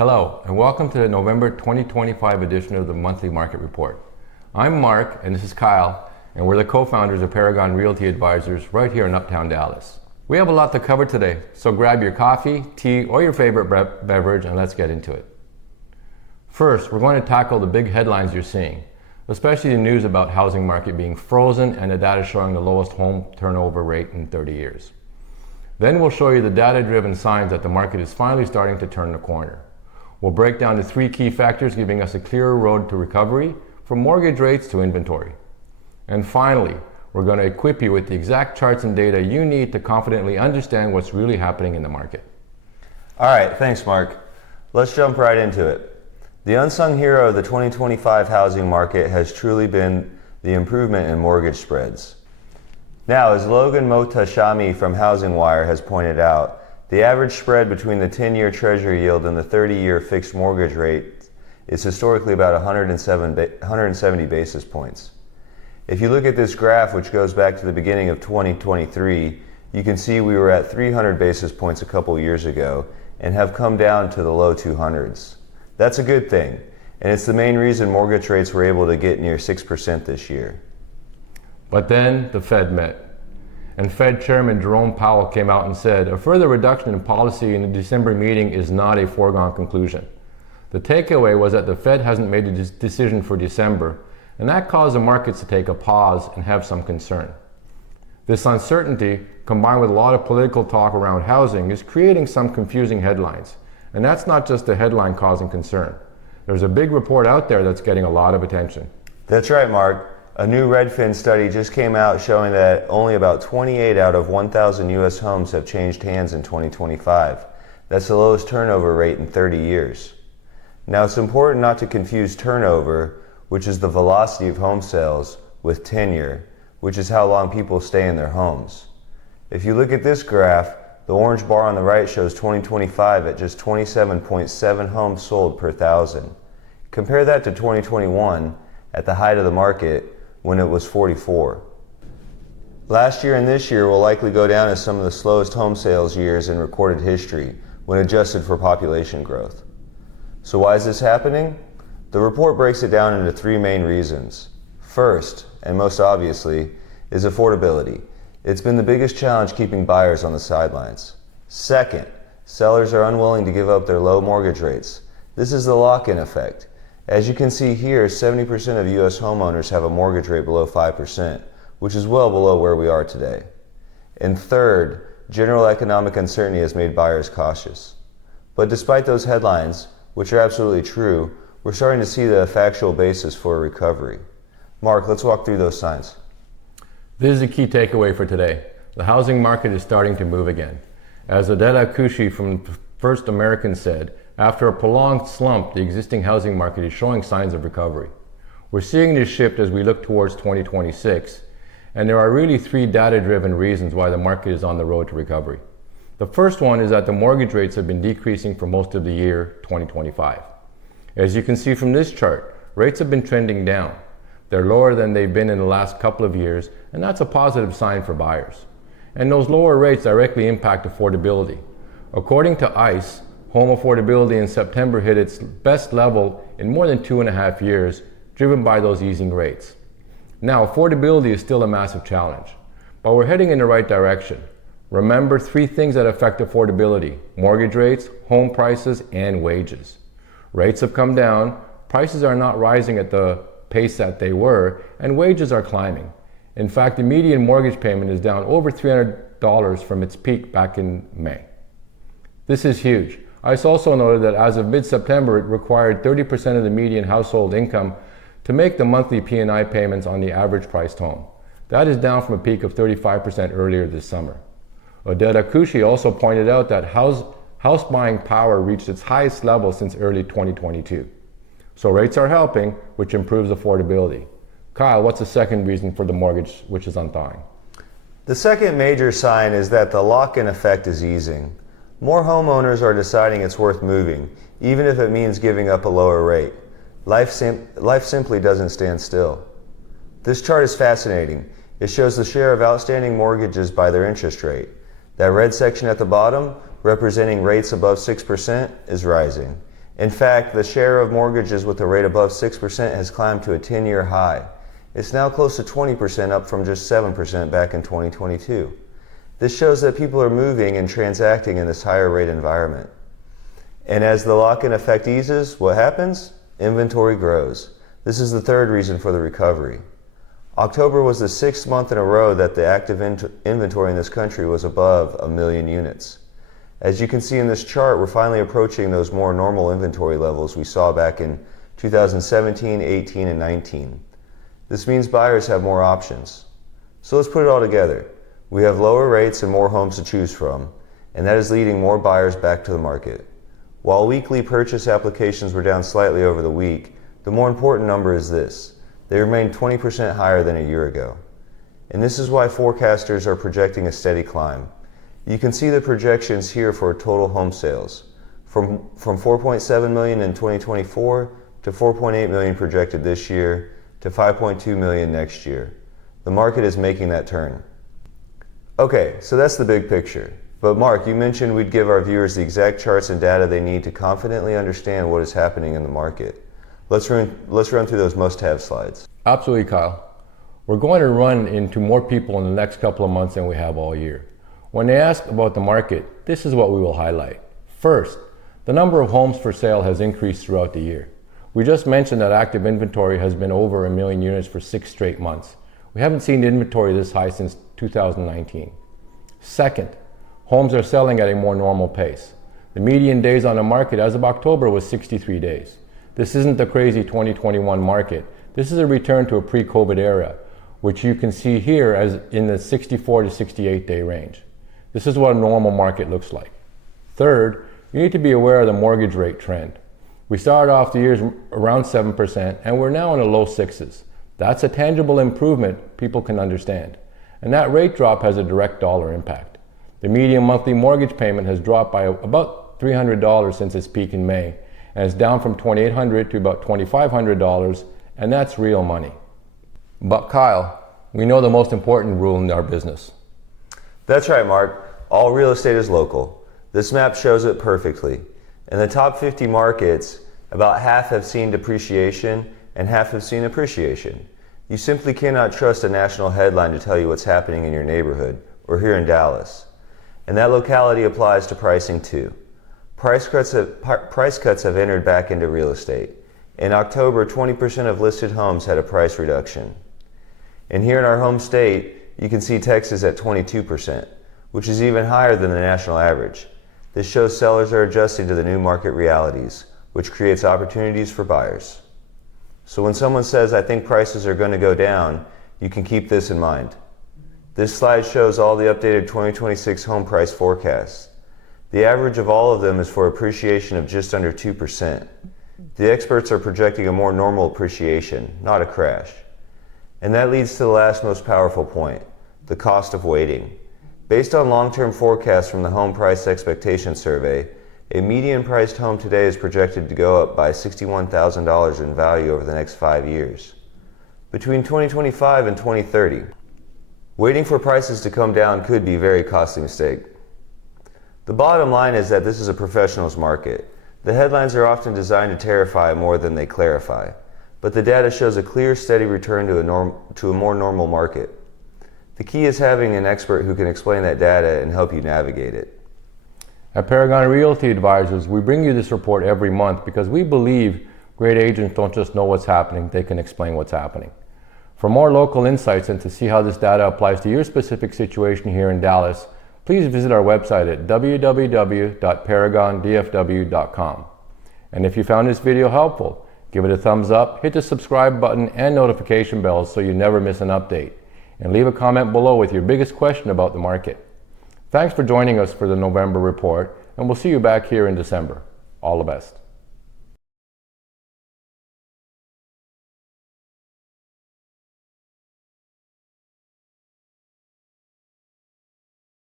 Hello, and welcome to the November 2025 edition of the Monthly Market Report. I'm Mark, and this is Kyle, and we're the co-founders of Paragon Realty Advisors right here in Uptown Dallas. We have a lot to cover today, so grab your coffee, tea, or your favorite beverage, and let's get into it. First, we're going to tackle the big headlines you're seeing, especially the news about housing market being frozen and the data showing the lowest home turnover rate in 30 years. Then we'll show you the data-driven signs that the market is finally starting to turn the corner. We'll break down the three key factors giving us a clearer road to recovery, from mortgage rates to inventory. And finally, we're going to equip you with the exact charts and data you need to confidently understand what's really happening in the market. All right, thanks, Mark. Let's jump right into it. The unsung hero of the 2025 housing market has truly been the improvement in mortgage spreads. Now, as Logan Mohtashami from Housing Wire has pointed out, the average spread between the 10-year Treasury yield and the 30-year fixed mortgage rate is historically about 170 basis points. If you look at this graph, which goes back to the beginning of 2023, you can see we were at 300 basis points a couple years ago and have come down to the low 200s. That's a good thing, and it's the main reason mortgage rates were able to get near 6% this year. But then the Fed met. And Fed Chairman Jerome Powell came out and said a further reduction in policy in the December meeting is not a foregone conclusion. The takeaway was that the Fed hasn't made a decision for December, and that caused the markets to take a pause and have some concern. This uncertainty, combined with a lot of political talk around housing, is creating some confusing headlines. And that's not just the headline causing concern. There's a big report out there that's getting a lot of attention. That's right, Mark. A new Redfin study just came out showing that only about 28 out of 1,000 U.S. homes have changed hands in 2025. That's the lowest turnover rate in 30 years. Now, it's important not to confuse turnover, which is the velocity of home sales, with tenure, which is how long people stay in their homes. If you look at this graph, the orange bar on the right shows 2025 at just 27.7 homes sold per thousand. Compare that to 2021 at the height of the market, when it was 44. Last year and this year will likely go down as some of the slowest home sales years in recorded history when adjusted for population growth. So why is this happening? The report breaks it down into three main reasons. First, and most obviously, is affordability. It's been the biggest challenge keeping buyers on the sidelines. Second, sellers are unwilling to give up their low mortgage rates. This is the lock-in effect. As you can see here, 70% of U.S. homeowners have a mortgage rate below 5%, which is well below where we are today. And third, general economic uncertainty has made buyers cautious. But despite those headlines, which are absolutely true, we're starting to see the factual basis for a recovery. Mark, let's walk through those signs. This is a key takeaway for today. The housing market is starting to move again. As Adela Kushi from First American said, after a prolonged slump, the existing housing market is showing signs of recovery. We're seeing this shift as we look towards 2026, and there are really three data-driven reasons why the market is on the road to recovery. The first one is that the mortgage rates have been decreasing for most of the year 2025. As you can see from this chart, rates have been trending down. They're lower than they've been in the last couple of years, and that's a positive sign for buyers. And those lower rates directly impact affordability. According to ICE, home affordability in September hit its best level in more than 2.5 years, driven by those easing rates. Now, affordability is still a massive challenge, but we're heading in the right direction. Remember three things that affect affordability: mortgage rates, home prices, and wages. Rates have come down, prices are not rising at the pace that they were, and wages are climbing. In fact, the median mortgage payment is down over $300 from its peak back in May. This is huge. ICE also noted that as of mid-September, it required 30% of the median household income to make the monthly P&I payments on the average priced home. That is down from a peak of 35% earlier this summer. Odetta Kushi also pointed out that house buying power reached its highest level since early 2022. So rates are helping, which improves affordability. Kyle, what's the second reason for the mortgage which is unthawing? The second major sign is that the lock-in effect is easing. More homeowners are deciding it's worth moving, even if it means giving up a lower rate. Life simply doesn't stand still. This chart is fascinating. It shows the share of outstanding mortgages by their interest rate. That red section at the bottom, representing rates above 6%, is rising. In fact, the share of mortgages with a rate above 6% has climbed to a 10-year high. It's now close to 20%, up from just 7% back in 2022. This shows that people are moving and transacting in this higher rate environment. And as the lock-in effect eases, what happens? Inventory grows. This is the third reason for the recovery. October was the 6th month in a row that the active inventory in this country was above 1 million units. As you can see in this chart, we're finally approaching those more normal inventory levels we saw back in 2017, 18, and 19. This means buyers have more options. So let's put it all together. We have lower rates and more homes to choose from, and that is leading more buyers back to the market. While weekly purchase applications were down slightly over the week, the more important number is this. They remained 20% higher than a year ago. And this is why forecasters are projecting a steady climb. You can see the projections here for total home sales, from 4.7 million in 2024 to 4.8 million projected this year to 5.2 million next year. The market is making that turn. Okay, so that's the big picture. But Mark, you mentioned we'd give our viewers the exact charts and data they need to confidently understand what is happening in the market. Let's run through those must-have slides. Absolutely, Kyle. We're going to run into more people in the next couple of months than we have all year. When they ask about the market, this is what we will highlight. First, the number of homes for sale has increased throughout the year. We just mentioned that active inventory has been over 1 million units for 6 straight months. We haven't seen inventory this high since 2019. Second, homes are selling at a more normal pace. The median days on the market as of October was 63 days. This isn't the crazy 2021 market. This is a return to a pre-COVID era, which you can see here as in the 64 to 68 day range. This is what a normal market looks like. Third, you need to be aware of the mortgage rate trend. We started off the years around 7% and we're now in the low 6s. That's a tangible improvement people can understand. And that rate drop has a direct dollar impact. The median monthly mortgage payment has dropped by about $300 since its peak in May, and it's down from $2,800 to about $2,500, and that's real money. But Kyle, we know the most important rule in our business. That's right, Mark. All real estate is local. This map shows it perfectly. In the top 50 markets, about half have seen depreciation and half have seen appreciation. You simply cannot trust a national headline to tell you what's happening in your neighborhood or here in Dallas. And that locality applies to pricing too. Price cuts have entered back into real estate. In October, 20% of listed homes had a price reduction. And here in our home state, you can see Texas at 22%, which is even higher than the national average. This shows sellers are adjusting to the new market realities, which creates opportunities for buyers. So when someone says, I think prices are going to go down, you can keep this in mind. This slide shows all the updated 2026 home price forecasts. The average of all of them is for appreciation of just under 2%. The experts are projecting a more normal appreciation, not a crash. And that leads to the last most powerful point, the cost of waiting. Based on long-term forecasts from the Home Price Expectation Survey, a median-priced home today is projected to go up by $61,000 in value over the next 5 years. Between 2025 and 2030, waiting for prices to come down could be a very costly mistake. The bottom line is that this is a professional's market. The headlines are often designed to terrify more than they clarify, but the data shows a clear, steady return to a more normal market. The key is having an expert who can explain that data and help you navigate it. At Paragon Realty Advisors, we bring you this report every month because we believe great agents don't just know what's happening, they can explain what's happening. For more local insights and to see how this data applies to your specific situation here in Dallas, please visit our website at www.paragondfw.com. And if you found this video helpful, give it a thumbs up, hit the subscribe button and notification bell so you never miss an update. And leave a comment below with your biggest question about the market. Thanks for joining us for the November report, and we'll see you back here in December. All the best.